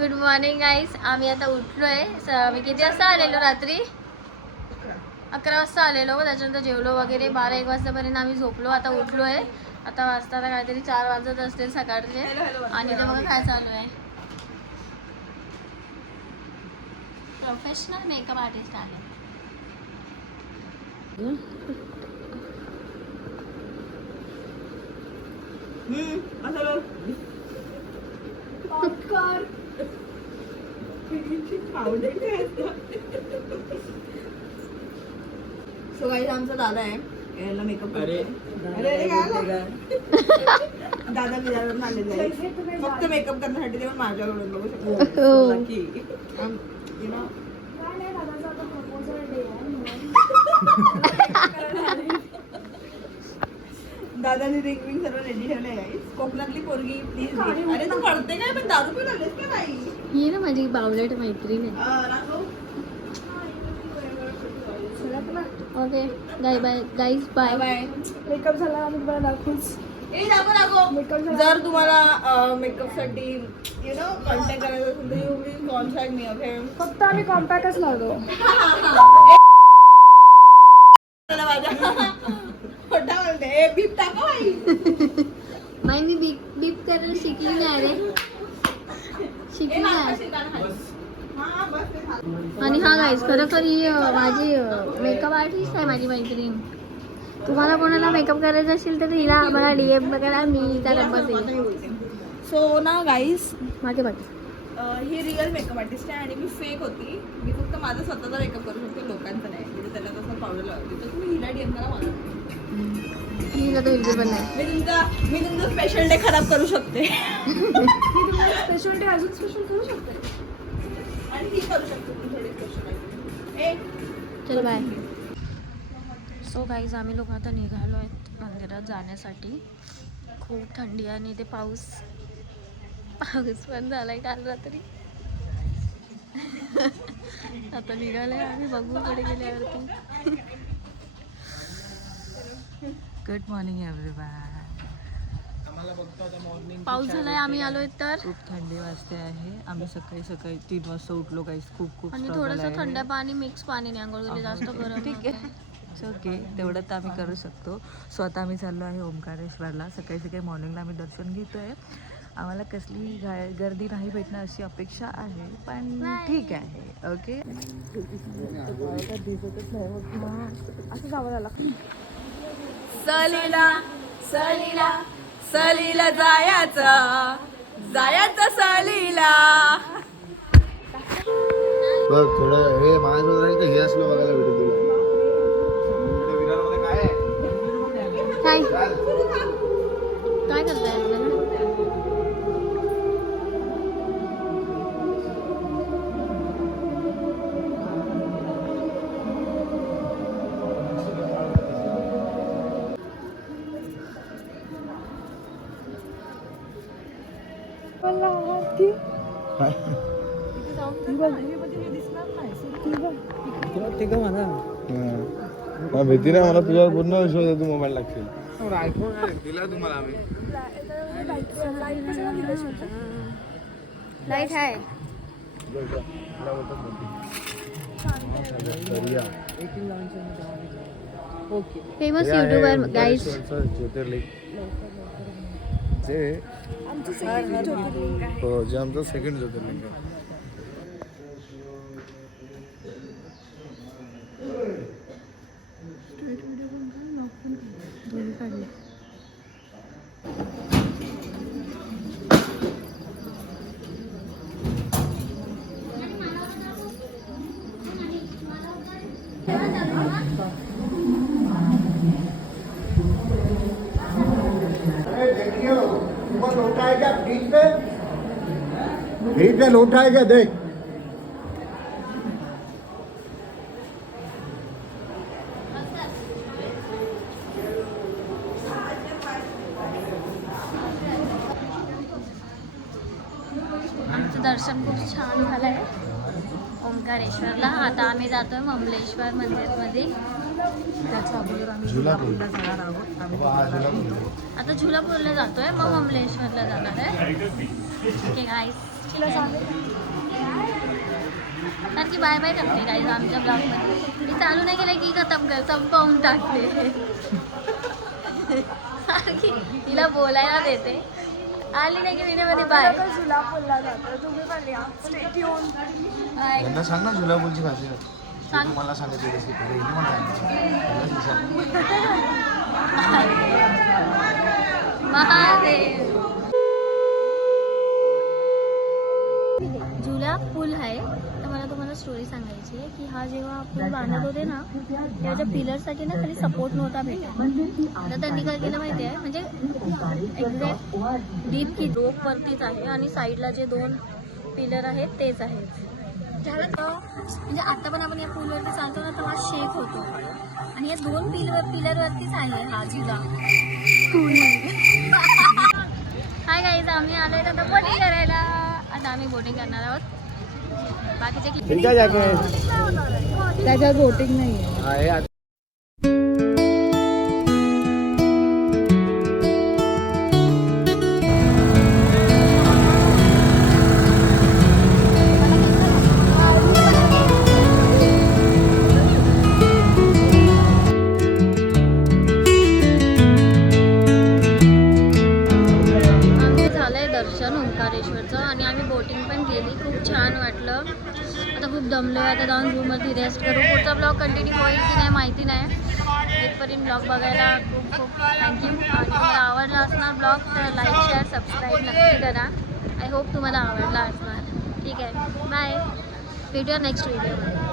Good morning गाईस. आम्ही आता उठलोय. आम्ही किती वाजता आलेलो? रात्री 11 वाजता आलेलो. त्याच्यानंतर जेवलो वगैरे 12-1 वाजतापर्यंत आम्ही झोपलो. आता उठलोय. आता वाजता काहीतरी 4 वाजत असतील सकाळचे. आणि ते बघा काय चालू आहे. प्रोफेशनल मेकअप आर्टिस्ट आहे. सो गाइस आमचा दादा आहे याला मेकअप. अरे दादा बिजारून आलेले आहे फक्त मेकअप करण्यासाठी. ते पण माझ्याकडून बघू शकतो की यू नो दादानी रिंग विंग सर्व रेडी ठेवलंय गाईस. कोकणातली पोरगी प्लीज. अरे तू कळते काय पण दारू पिऊन आलेस का बाई? ही ना माझी बावलेट मैत्रीण आहे. Okay guy bye guys bye bye. Makeup झाला आम्ही तुम्हाला दाखवूच. जर तुम्हाला मेकअप साठी यु नो कॉन्टॅक्ट करायचं असेल तर you will contact me. Okay फक्त आम्ही कॉम्पॅक्टच लावतो. खोटा बोलते. बीप टाका बाई. बाई मी बीप करायला शिकली नाही रे. शिकली नाही. आणि हा गाईज खरोखर ही माझी मेकअप आर्टिस्ट आहे माझी मैत्रीण. तुम्हाला कोणाला मेकअप करायचा असेल तर हिला मला DM करा. मी हिचा नंबर देईन. सो ना गाईज मागे बाकी ही रिअल मेकअप आर्टिस्ट आहे आणि मी फेक होती. मी फक्त माझा स्वतःचा मेकअप करू शकते लोकांचा नाही. म्हणजे त्याला तसं पावडर लावते तर तुम्ही हिला DM करा मला. हिला तर बिलकुल पण नाही. मी तुमचा स्पेशल डे खराब करू शकते. स्पेशल डे अजून स्पेशल करू शकते. आणि ही करू शकते थोडी स्पेशल. चल बाय. सो गाईज आम्ही लोक आता निघालो आहेत मंदिरात जाण्यासाठी. खूप थंडी आणि ते पाऊस पण झालाय काल रात्री. आता निघाले आम्ही. बघू कडे गेल्यावरती. Good morning everyone. पाऊस झालाय. आम्ही आलोय तर खूप थंडी वाजते आहे. आम्ही सकाळी 3 वाजता उठलो गाईस. खूप आणि थोडंसं थंड पाणी मिक्स पाणी नाही आंघोळ केली. जास्त गरम ठीक आहे. ओके तेवढं तर आम्ही करू शकतो. सो आता आम्ही चाललो आहे ओंकारेश्वरला. सकाळी मॉर्निंगला आम्ही दर्शन घेतोय. आम्हाला कसली गर्दी नाही भेटणार अशी अपेक्षा आहे पण ठीक आहे. ओके असं जावं लागलं. सलीला सलीला सलीला जायचं सलीला. बघ थोडं हे माझ्यासोबत राहील तर हे असलं बघायला भेटेल तुला. विरारमध्ये काय आहे? काय करताय आपल्याला? भीती नाही मला. तुझ्यावर पूर्ण विश्वास आहे. तू मोबाईल लागशील. आयफोन दिला तुम्हाला आम्ही. लाईट आहे. Famous YouTuber guys. ज्योतिर्लिंग जे हो जे आमचं सेकंड ज्योतिर्लिंग आहे. लोटा है क्या फ्रिज में लोटा है क्या देख. आमचं दर्शन खूप छान झालंय ओंकारेश्वरला. आता आम्ही जातोय ममलेश्वर मंदिरमध्ये. त्याच्या अगोदर आम्ही झुलापूरला जाणार आहोत. आम्ही आता झुलापूरला जातोय, मग ममलेश्वरला जाणार आहे. ओके गाईस, सारखी बाय बाय करते गाईस आमच्या ब्लॉगमध्ये. मी चालू नाही केलं की संपवून टाकते. सारखी तिला बोलायला देते, आली नाही की व्हिडिओमध्ये बाय. झुलापूरला जातो, तुम्ही पण या. Stay tuned. त्यांना सांग ना झुलापूरची खासियत. सांग. तुम्हाला सांगितली रेसिपी महादेव. झुला पूल आहे. तर मला तुम्हाला स्टोरी सांगायची आहे की हा जेव्हा पूल बांधत होते ना, त्याच्या पिलरसाठी ना खाली सपोर्ट नव्हता भेटत. तर त्यांनी काय केलं माहिती आहे, म्हणजे एक्झॅक्ट डीप की रोपवरतीच आहे आणि साईडला जे 2 पिलर आहेत तेच आहेत. म्हणजे आता पण आपण या पूलवरती चालतो ना, तर हा शेक होतो आणि या 2 पिलरवरतीच आहे हा झुला. हाय गाईज, आम्ही आलोय आता बोटिंग करायला. आता आम्ही बोटिंग करणार आहोत. बाकीचे त्याच्यात बोटिंग नाही आहे. दर्शन ओंकारेश्वरचं आणि आम्ही बोटिंग पण केली. खूप छान वाटलं. आता खूप दमलो आहे. आता जाऊन रूमवरती रेस्ट करू. पुढचा ब्लॉग कंटिन्यू होईल की नाही माहिती नाही. इथपर्यंत ब्लॉग बघायला खूप खूप थँक्यू. आणि तुम्हाला आवडला असणार ब्लॉग तर लाईक शेअर सबस्क्राईब नक्की करा. आय होप तुम्हाला आवडला असणार. ठीक आहे, बाय. भेटूया नेक्स्ट व्हिडिओमध्ये.